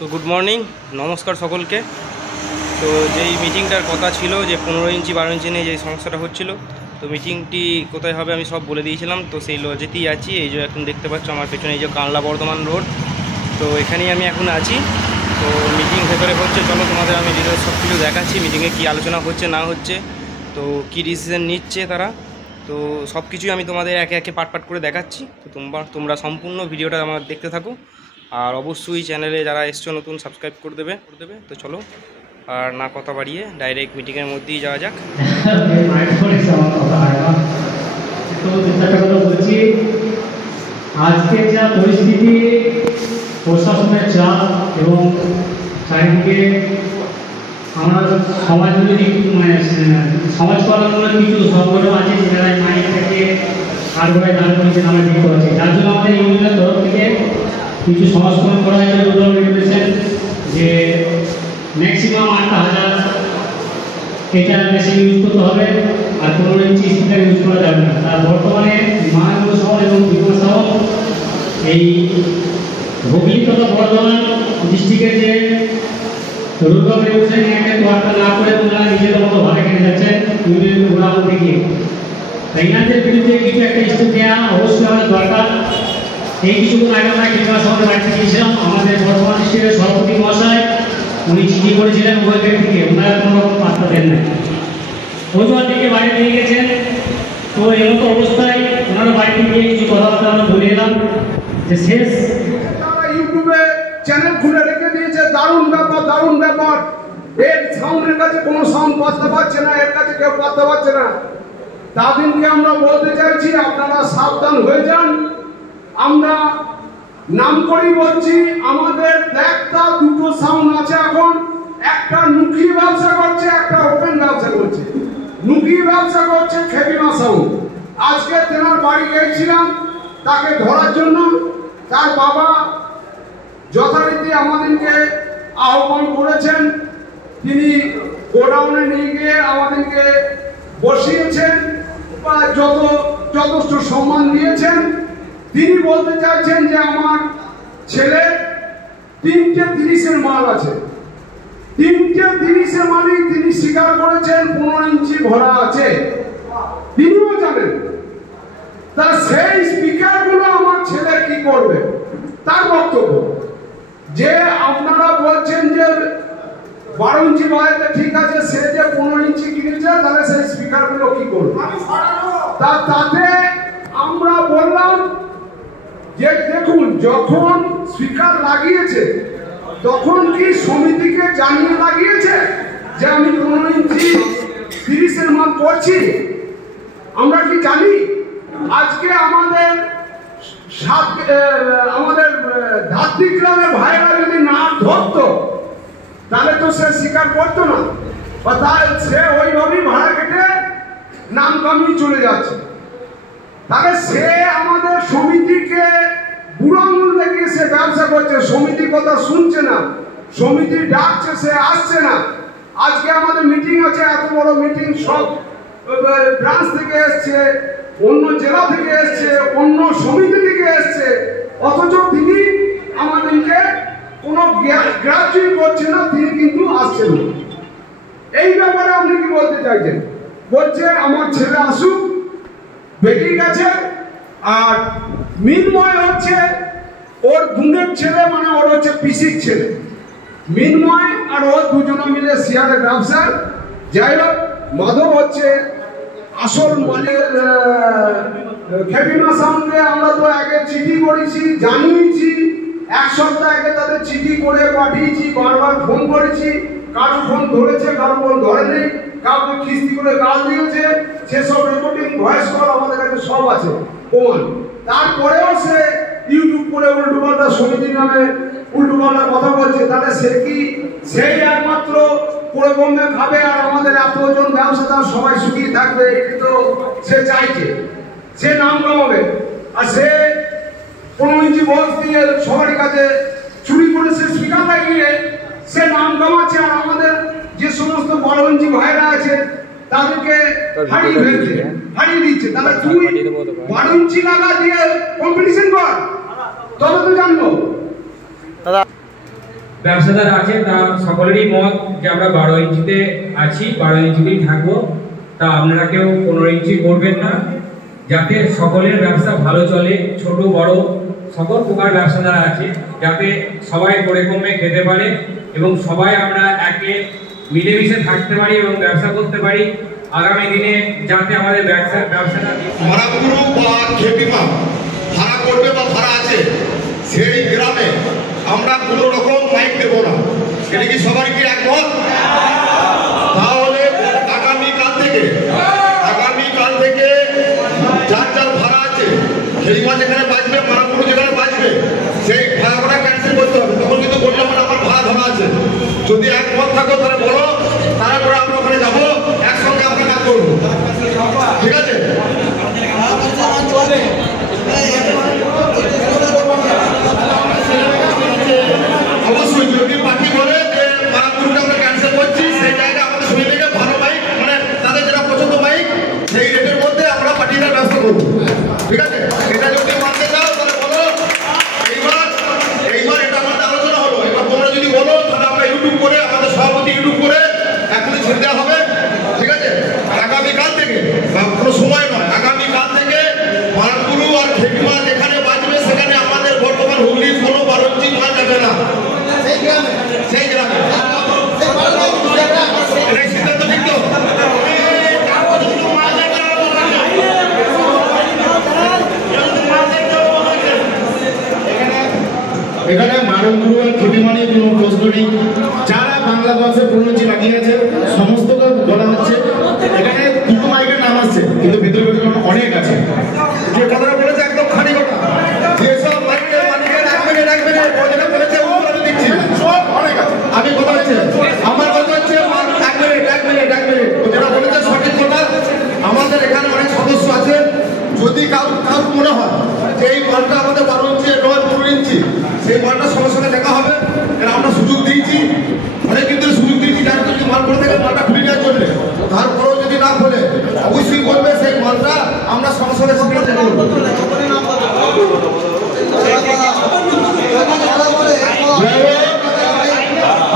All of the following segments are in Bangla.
তো গুড মর্নিং, নমস্কার সকলকে। তো যেই মিটিংটার কথা ছিল যে 15 ইঞ্চি 12 ইঞ্চি নিয়ে যে সমস্যাটা হচ্ছিল, তো মিটিংটি কোথায় হবে আমি সব বলে দিয়েছিলাম। তো সেই লজেতেই আছি। এই যে এখন দেখতে পাচ্ছ আমার পেছনে এই যে কানলা বর্ধমান রোড, তো এখানেই আমি এখন আছি। তো মিটিং ভেতরে হচ্ছে, চলো তোমাদের আমি ডিটেলস সব কিছু দেখাচ্ছি। মিটিংয়ে কী আলোচনা হচ্ছে না হচ্ছে, তো কী ডিসিশন নিচ্ছে তারা, তো সব কিছুই আমি তোমাদের একে একে পার্ট পার্ট করে দেখাচ্ছি। তো তোমরা সম্পূর্ণ ভিডিওটা আমার দেখতে থাকো। আর অবশ্যই চ্যানেলে যারা এসছো নতুন সাবস্ক্রাইব করে দেবে। তো চলো আর না কথা বাড়িয়ে ডাইরেক্ট মিটিংয়ের মধ্যেই যাওয়া যাক। আজকে যা পরিস্থিতি, প্রশাসনের চাপ এবং চারিদিকে আমরা সমাজ যদি সমাজ কল্যাণমূলক কিছু সংগঠন আছে যারা মাইক থেকে কারবারে দান করেছেন আমরা দেখতে পাচ্ছি। যার জন্য আমাদের ইউনিয়নের তরফ থেকে কিছু সংস্করণ করা হয়েছে রুরাল রেগুলেশন, যে ম্যাক্সিমাম 8,000 এটা বেশি ইউজ করতে হবে আর 15 ইঞ্চি স্পিকার ইউজ করা যাবে না। তার বর্তমানে মহানগর শহর এবং ত্রিপুরা শহর এই হুগলি তথা বর্ধমান ডিস্ট্রিক্টের যে রুরাল রেগুলেশন একটা তোয়াক্কা না করে ওনারা নিজেদের মতো ভাড়া কিনে যাচ্ছে ইউনিয়ন ঘোরা বলতে গিয়ে। ইনাদের বিরুদ্ধে কিছু একটা স্টেপ নেওয়া অবশ্যই আমাদের দরকার। এই কিছুক্ষণ আগে আমরা ত্রিপুরা শহরের বাড়িতে গিয়েছিলাম, আমাদের বর্ধমান ডিস্ট্রিক্টের সভাপতি মহাশয় উনি চিঠি করেছিলেন উভয় ব্যক্তিকে, ওনারা কোনো রকম পাত্তা দেন না, ওইবার থেকে বাইরে নিয়ে গেছেন। তো এমতো অবস্থায় ওনারা বাড়িতে গিয়ে কিছু কথাবার্তা আমরা বলে এলাম যে শেষ ইউটিউবে চ্যানেল খুলে রেখে দিয়েছে। দারুণ ব্যাপার, দারুণ ব্যাপার। এর সাউন্ডের কাছে কোনো সাউন্ড পাচ্ছে পাচ্ছে না, এর কাছে কেউ পাচ্ছে পাচ্ছে না। তাদেরকে আমরা বলতে চাইছি আপনারা সাবধান হয়ে যান। আমরা নাম করেই বলছি, আমাদের একটা দুটো সাউন্ড আছে এখন। একটা নুকিয়ে ব্যবসা করছে, একটা ওপেন ব্যবসা করছে। নুকিয়ে ব্যবসা করছে খেবিমা সাউন্ড। আজকে তেনার বাড়ি গিয়েছিলাম তাকে ধরার জন্য। তার বাবা যথারীতি আমাদেরকে আহ্বান করেছেন, তিনি গোডাউনে নিয়ে গিয়ে আমাদেরকে বসিয়েছেন বা যথেষ্ট সম্মান দিয়েছেন। তিনি বলতে চাইছেন যে আমার ছেলে 3টে 30-এর মাল আছে, 3টে 30-এর মালই তিনি স্বীকার করেছেন 15 ইঞ্চি ভরা আছে, তিনিও জানেন। তা সেই স্পিকারগুলো আমার ছেলে কি করবে? তার বক্তব্য যে আপনারা বলছেন যে 12 ইঞ্চি বাজাতে ঠিক আছে, সে যে 15 ইঞ্চি কিনেছে তাহলে সেই স্পিকারগুলো কি করবে? তাতে আমরা বললাম যে দেখুন, যখন স্পিকার লাগিয়েছে তখন কি সমিতিকে জানিয়ে লাগিয়েছে যে আমি 15 ইঞ্চি 30-এর মাল করছি? আমরা কি জানি? আজকে আমাদের ধাত্রী গ্রামের ভাইরা যদি না ধরতো তাহলে তো সে স্বীকার করতো না, বা সে ওইভাবেই ভাড়া কেটে নাম কামিয়ে চলে যাচ্ছে। তাহলে সে আমাদের সমিতিকে বুড়ো আঙুল দেখিয়ে সে ব্যবসা করছে, সমিতির কথা শুনছে না, সমিতি ডাকছে সে আসছে না। আজকে আমাদের মিটিং আছে, এত বড় মিটিং, সব ব্রাঞ্চ থেকে এসছে, অন্য জেলা থেকে এসছে, অন্য সমিতি থেকে এসছে, অথচ তিনি আমাদেরকে কোনো গ্রাহ্যই করছে না, তিনি কিন্তু আসছেন না। এই ব্যাপারে আপনি কি বলতে চাইছেন? বলছে আমার ছেলে আসুক, বেরিয়ে গেছে। আর মিনময় হচ্ছে ওর বোনের ছেলে, মানে ওর হচ্ছে পিসির ছেলে। মিনময় আর ওর দুজনে মিলে শেয়ারের ব্যবসা। যাই হোক, মাধব হচ্ছে আসল মালিক। খেবিমা সাউন্ডে আমরা তো আগে চিঠি করেছি, জানিয়েছি, 1 সপ্তাহ আগে তাদের চিঠি করে পাঠিয়েছি, বারবার ফোন করেছি। কারো ফোন ধরেছে, কারো ফোন ধরেনি, কাউকে খিস্তি করে গাল দিয়েছে, সেসব রেকর্ডিং ভয়েস কল আমাদের কাছে সব আছে প্রমাণ। তারপরেও সে ইউটিউব করে উল্টোপাল্টা সমিতির নামে উল্টোপাল্টা কথা বলছে। তাহলে সে কি সেই একমাত্র পুরো বম্বে খাবে আর আমাদের এতজন ব্যবসাদার সবাই সুখী থাকবে? এটি তো সে চাইছে, সে নাম কামাবে। আর সে 15 ইঞ্চি বক্স দিয়ে সবার কাছে চুরি করে সে স্পিকার লাগিয়ে সে নাম কামাচ্ছে। আর আমাদের যে সমস্ত 12 ইঞ্চি ভাইরা আছে তাদেরকে হারিয়ে দিচ্ছে। তাহলে তুই 12 ইঞ্চি লাগা দিয়ে কম্পিটিশন কর, তবে তো জানবো। ব্যবসাদার আছে তা সকলেরই মত যে আমরা 12 ইঞ্চিতে আছি, 12 ইঞ্চিতেই থাকবো। তা আপনারা কেউ 15 ইঞ্চি করবেন না, যাতে সকলের ব্যবসা ভালো চলে। ছোট বড় সকল প্রকার ব্যবসাদার আছে, যাতে সবাই করে কমে খেতে পারে এবং সবাই আমরা একে মিলেমিশে থাকতে পারি এবং ব্যবসা করতে পারি। আগামী দিনে যাতে আমাদের ব্যবসাটা মারাপুরু বা খেপিমা ভাড়া করবে বা ভাড়া আছে সেই গ্রামে আমরা কোনো রকম মাইক দেব না। এটা কি সবারই কি একমত? তাহলে আগামীকাল থেকে যার যার ভাড়া আছে খেলিমা যেখানে বাজবে, মারাপুরু যেখানে বাজবে, সেই ভাড়াটা ক্যান্সেল করতে হবে। তখন কিন্তু বললাম আমার ভাড়া ধরা আছে, যদি একমত থাকো তাহলে বলো, তারপরে আমরা ওখানে যাবো, একসঙ্গে আমরা কাজ করবো। ঠিক আছে? অবশ্যই যদি পার্টি বলে যে মারাপুরটা আমরা ক্যান্সেল করছি, সেই জায়গায় আমাদের শুনে থেকে ভালো বাইক, মানে তাদের যেটা পছন্দ বাইক, সেই রেটের মধ্যে আমরা পার্টিটার ব্যবস্থা করবো। ঠিক আছে? এটা যদি মানতে চাও তাহলে বলো। এইবার এটা আমাদের আলোচনা হলো। এবার তোমরা যদি বলো তাহলে আমরা ইউটিউব করে, আমাদের সভাপতি ইউটিউব করে এখনই ছেড়ে দেওয়া হবে। ঠিক আছে? আগামীকাল থেকে, কোনো সময় নয়, আগামীকাল থেকে মারাপুরু আর খেপিমা যেখানে বাজবে সেখানে আমাদের বর্তমান হুগলির কোনো 12 ইঞ্চি মাল যাবে না। সেই গ্রামে এটাই সিদ্ধান্ত ঠিক তো? এখানে মারাপুরু আর খেপিমা নিয়ে কোনো প্রশ্ন নেই। যারা বাংলা ভাষে 15 ইঞ্চি লাগিয়েছে সমস্তকে বলা হচ্ছে। এখানে দুটো মাইকের নাম আসছে, কিন্তু ভিতরে ভিতরে অনেক আছে। যে কথাটা বলেছে একদম খালি কথা। যেসব মাইকের মালিকের রাখবেন যেটা বলেছে ওগুলো আমি দেখছি সব অনেক আছে। আমি কথা হচ্ছে আমার কথা হচ্ছে এক মিনিট যেটা বলেছে সঠিক কথা। আমাদের এখানে অনেক সদস্য আছে, যদি কারোর মনে হয় যে এই মালটা আমাদের 12 ইঞ্চি নয় 15 ইঞ্চি, সেই মালটা সঙ্গে সঙ্গে দেখা হবে। এর আমরা সুযোগ দিয়েছি, অনেক কিন্তু সুযোগ দিয়েছি, যার যদি মাল করে থাকে মালটা খুলে নেওয়ার জন্য। তারপরেও যদি না বলে অবশ্যই বলবে, সেই মালটা আমরা সঙ্গে সঙ্গে সিদ্ধান্ত করবো।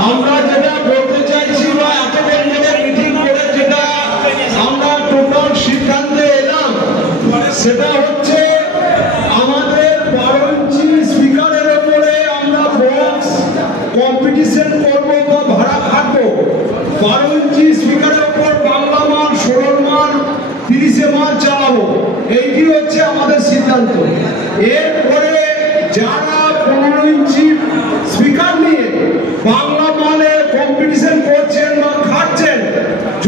আমরা যেটা বলতে চাইছি বা এতদিন ধরে মিটিং করে যেটা আমরা টোটাল সিদ্ধান্তে এলাম, সেটা হচ্ছে আমাদের 12 ইঞ্চি স্পিকারের উপরে আমরা বক্স কম্পিটিশন করবো বা ভাড়া খাটবো। 12 ইঞ্চি স্পিকারের উপর বাংলা মাল, 16 মাল, 30 মাল চালাবো। এইটি হচ্ছে আমাদের সিদ্ধান্ত। এরপরে যারা 15 ইঞ্চি স্পিকার নিয়ে বাংলা মালে কম্পিটিশন করছেন বা খাটছেন,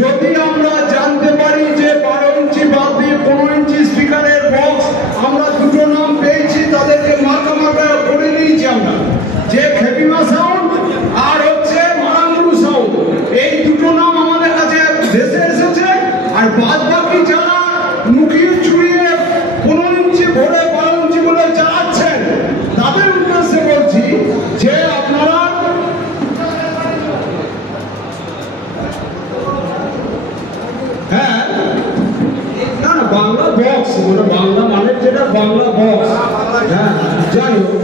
যদি আমরা জানতে পারি যে 12 ইঞ্চি বাদ দিয়ে 15 ইঞ্চি স্পিকারের বক্স আমরা দুটো নাম পেয়েছি, তাদেরকে মার্কা করে নিয়েছি আমরা, যে খেপিমা সাউন্ড আর হচ্ছে মারাপুরু সাউন্ড। এই দুটো নাম আমাদের কাছে ভেসে এসেছে। আর বাদ বাকি যারা মুখিয়ে চুড়িয়ে 15 ইঞ্চি ভরে 12 ইঞ্চি বলে চালাচ্ছেন, তাদের উদ্দেশ্যে বলছি যে আপনারা বাংলা বক্স, বাংলা মানে যেটা বাংলা বক্স, যাই হোক,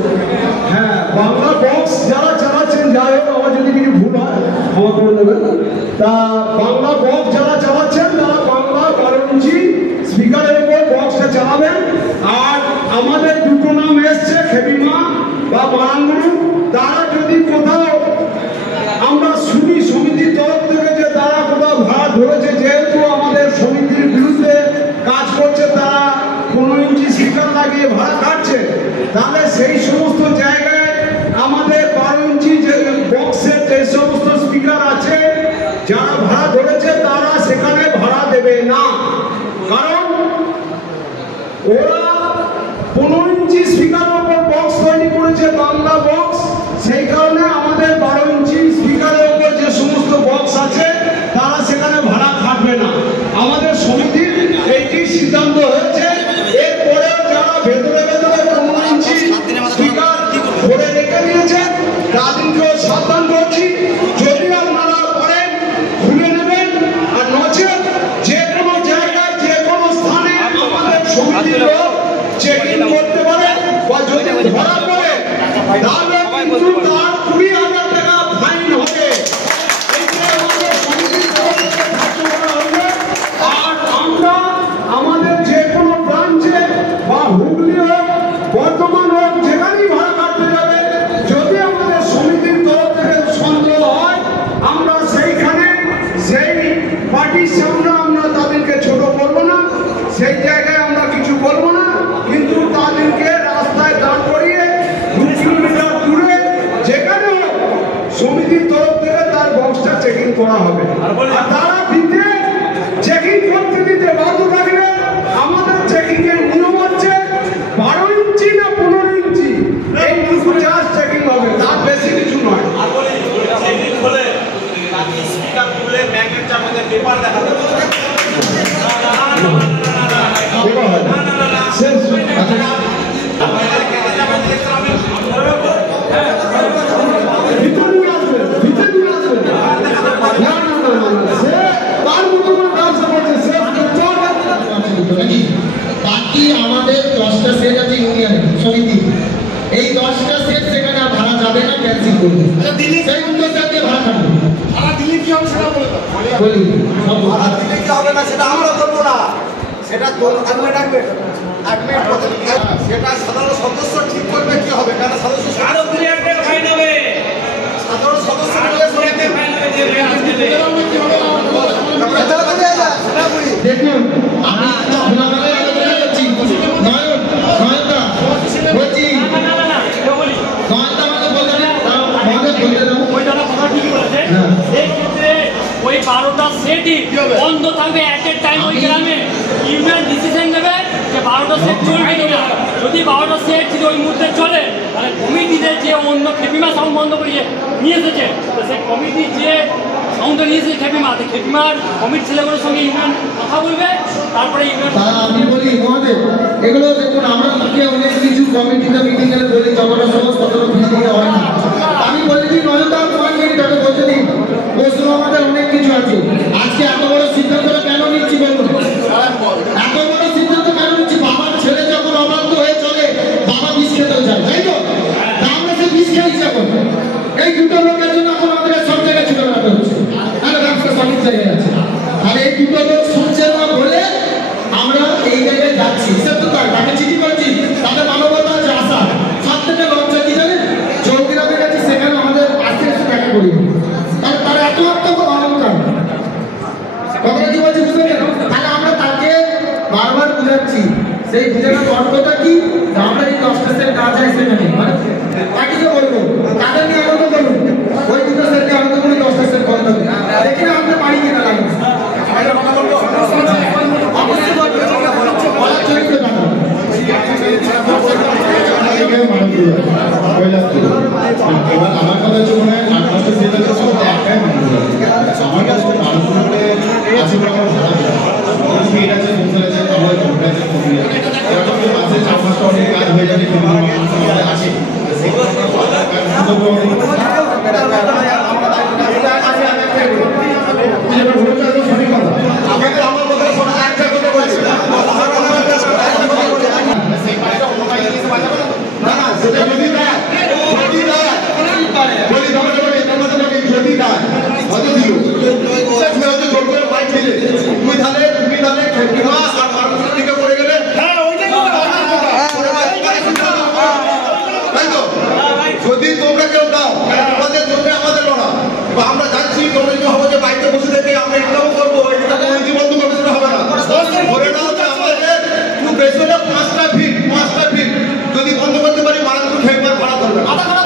বাংলা বক্স যারা চালাচ্ছেন, যাই হোক, আমার যদি কিছু ভুল হয় ক্ষমা করে দেবেন। তা বাংলা বক্স যারা চালাচ্ছেন তারা বাংলা 12 ইঞ্চি স্পিকারের উপর বক্সটা চালাবেন। আর আমাদের দুটো নাম এসছে, খেপিমা বা মারাপুরু। তারা যদি কোথাও আমরা শুনি সমিতির তরফ থেকে যে তারা কোথাও ভাড়া ধরেছে, যেহেতু আমাদের সমিতির বিরুদ্ধে কাজ করছে, তারা 15 ইঞ্চি স্পিকার লাগিয়ে ভাড়া কাটছে, তাহলে সেই সমস্ত জায়গায় আমাদের 12 ইঞ্চি যে বক্সের যে সমস্ত স্পিকার আছে যারা ভাড়া ধরেছে, তারা সেখানে ভাড়া দেবে না। কারণ ওরা 15 ইঞ্চি স্পিকারের উপর বক্স তৈরি করেছে, বাংলা বক্স। সেই কারণে আমাদের 12 ইঞ্চি স্পিকারের উপর যে সমস্ত বক্স আছে তারা সেখানে ভাড়া খাটবে না। আমাদের সমিতির এইটি সিদ্ধান্ত হয়েছে। এরপরে যারা ভেতরে 15 ইঞ্চি স্পিকার ধরে রেখে দিয়েছে, তাদেরকেও সাবধান করছি, যদি আপনারা করেন খুলে নেবেন, আর নচেত যে কোনো জায়গায় যে কোনো স্থানে আমাদের সমিতির লোক চেকিং করতে পারে, বা যদি ধরা পড়ে তাহলে কিন্তু তার 20,000 টাকা সমিতির তরফ থেকে তার বক্সটা চেকিং করা হবে। আর তারা দিতে চেকিং করতে দিতে বাধ্য থাকবে। আমাদের চেকিং এর নিয়ম হচ্ছে 12 ইঞ্চি না 15 ইঞ্চি এইটুকু জাস্ট চেকিং হবে, তার বেশি কিছু নয়। বাকি আমাদের 10টা সেট আছে ইউনিয়নের সমিতি, এই 10টা সেট সেখানে আর ভাড়া যাবে না, ক্যান্সেল করবে। সেই 2টো সেট দিয়ে ভাড়া থাকবে। দিল্লি কি হবে সেটা বলে দাও। বলি দিলে কি হবে না সেটা আমরা করবো না, সেটা আদমে ডাকবে সেটা সাধারণ সদস্য ঠিক করবে কি হবে, কারণ সাধারণ সদস্য দেখুন আমি খোলামেলায় আলোচনা করছি। নয়নদা বলছি, নয়নদা আমাদের বলতে ওই 12টা সেটই বন্ধ থাকবে এট এ টাইম। ওই গ্রামে ইউনিয়ন ডিসিশন নেবে যে 12টা সেট চলবে কিনা। যদি 12টা সেট যদি ওই মুহূর্তে চলে, তাহলে কমিটিতে যে অন্য খেপিমা সাউন্ড বন্ধ করিয়ে নিয়ে এসেছে, তো সেই কমিটি যে সাউন্ডটা নিয়ে এসেছে খেপিমার কমিটির ছেলেগুলোর সঙ্গে ইউনিয়ন কথা বলবে, তারপরে ইউনিয়ন। আমি বলি মহাদেব, এগুলো দেখুন আমরা মুখে অনেক কিছু কমিটিতে মিটিং গেলে বলি যতটা সহজ ততটা ফিজিক্যালি হয় না। আমি বলেছি নয়নদা 5 মিনিট আগে বলতে দিন, প্রশ্ন আমাদের অনেক কিছু আছে। আজকে এত বড় সিদ্ধান্তটা কেন নিচ্ছি বলুন? এত বড় সিদ্ধান্ত কেন নিচ্ছি? বাবার ছেলে যখন অবাধ্য হয়ে চলে, বাবা বিষ খেতেও যায়, তাই তো? আমরা সে বিষ খেয়েছি এখন। এই দুটো লোকের জন্য এখন আমাদের সব জায়গায় ছুটে বেড়াতে হচ্ছে, আর ব্যবসা সঠিক জায়গায় আছে। আর এই দুটো লোক শুনছে না বলে আমরা এই জায়গায় যাচ্ছি। সে তো তাকে চিঠি করছি, তাদের মানবতা আছে, আশা। সব থেকে লজ্জা কি জানেন? চৌকিরাতে গেছি, সেখানে আমাদের পাশে এসে দেখা করি, তাহলে তারা এত অহংকার। কথাটা কি বলছি বুঝতে পেরেছেন? তাহলে আমরা তাকে বারবার বুঝাচ্ছি, সেই বুঝানোর অর্থটা কি? আমরা এই 10টা সেট না চাই সেখানে, মানে তাকে যে বলবো তাদের নিয়ে আনন্দ করুন, ওই দুটো সেট নিয়ে আনন্দ করে 10টা সেট করতে হবে। দেখি না আমরা পারি কিনা লাগে বলার চরিত্র টাকা। এবার আমার কথা হচ্ছে মনে হয় 8-10টা সেট আছে, সবটা একটাই মানুষ আমার কাছে মানুষগুলো আছে প্রকার স্পিড আছে, কৌশল আছে, আমার কমপ্লিট আছে, কমপ্লিট আছে। এরকম মাসে 4-5টা অনেক কাজ হয়ে যাবে, কিন্তু আমাদের আছে যদি তোমরা কেউ দাও, তোমাদের জন্য আমাদের লড়া। আমরা যাচ্ছি, তোমরা যদি হবে যে বাড়িতে বসে থেকে আমরা ইনকাম করবো, এটা কমিটি বন্ধ করবে, সেটা হবে না। ধরে নাও যে আমাদের খুব বেশি হলে 5টা ফিট যদি বন্ধ করতে পারি, মারাত্মক খেয়ে ভাড়া করবে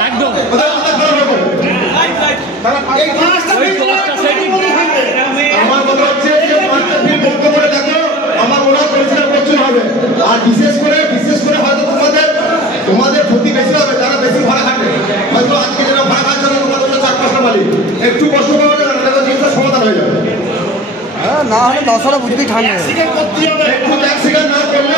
একদম। আমার কথা হচ্ছে যে 5টা ফিট বন্ধ করে দেখো, আমার মনে হয় পরিষ্কার পরিচ্ছন্ন হবে। আর বিশেষ করে হয়তো তোমাদের ক্ষতি বেশি হবে যারা বেশি ভাড়া খাটে। হয়তো আজকে যারা ভাড়া খাচ্ছে না, তোমাদের 4-5টা মালিক একটু কষ্ট করা যাবে না, জিনিসটা সমাধান হয়ে যাবে। না হলে 10টা বুঝতেই ঠান্ডা একটু অ্যাক্সিডেন্ট না করলে